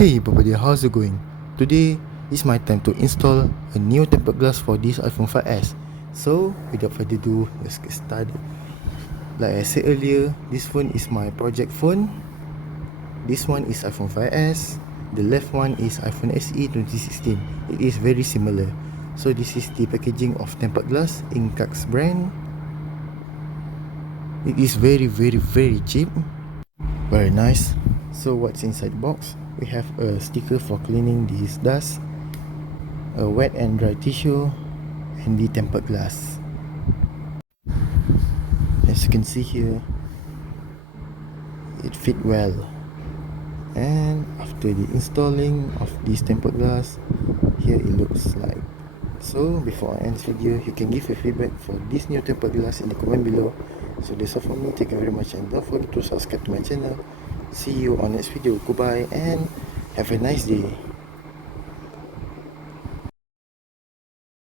Hey everybody, how's it going? Today is my time to install a new tempered glass for this iPhone 5s. So without further ado, let's get started. Like I said earlier, this phone is my project phone. This one is iPhone 5s. The left one is iPhone SE 2016. It is very similar. So this is the packaging of tempered glass in Cax brand. It is very cheap. Very nice. So what's inside the box? We have a sticker for cleaning this dust, a wet and dry tissue, and the tempered glass. As you can see here, it fit well. And after the installing of this tempered glass, here it looks like. So before I end this video, you can give your feedback for this new tempered glass in the comment below. So that's all from me. Thank you very much, and don't forget to subscribe to my channel. See you on next video. Goodbye and have a nice day.